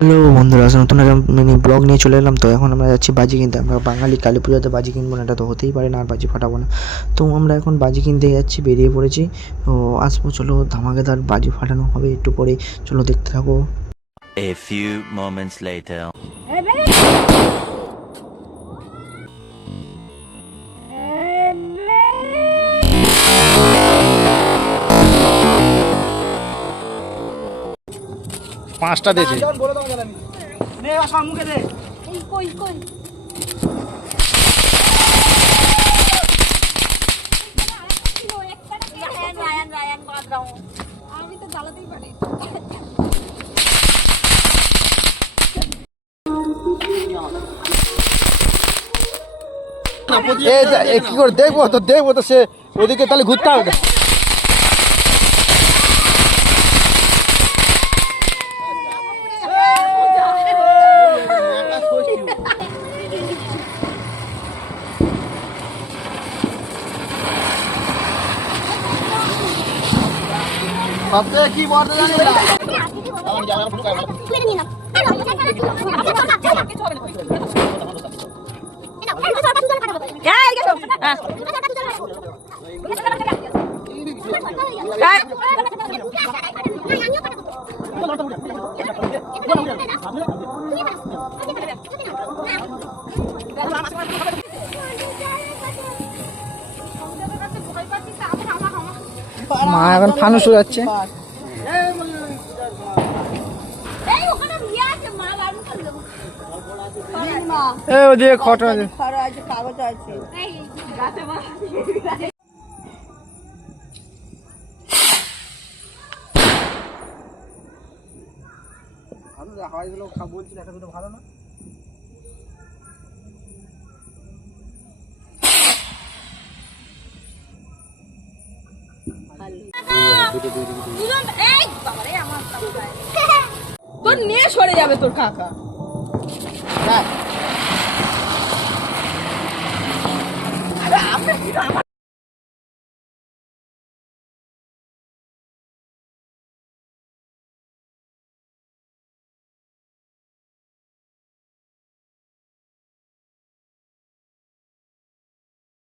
Hello বন্ধুরা, নতুন একটা মিনি ব্লগ নিয়ে চলে এলাম। তো এখন আমরা যাচ্ছি বাজি কিনতে। আমরা বাঙালি, কালী পুজোতে বাজি কিনবো না, এটা তো হতেই পারে না, আর বাজি ফাটাবো না। তো আমরা এখন বাজি কিনতে যাচ্ছি, বেরিয়ে পড়েছি। তো আসবো, চলো ধামাকেদার বাজি ফাটানো হবে একটু পরে, চলো দেখতে থাকো। A few moments later. 5টা দিয়েছে। আমি তো জ্বালাতেই পারি। কি করে দেখবো তো সে ওদিকে তাহলে ঘুরতে হবে। সবথেকে কি বলতে জানি না। মা এখন ফানুস যাচ্ছে। ওদিকে খটা আছে, কাগজ আছে। ভালো না। তোর নিয়ে সরে যাবে তোর কাকা।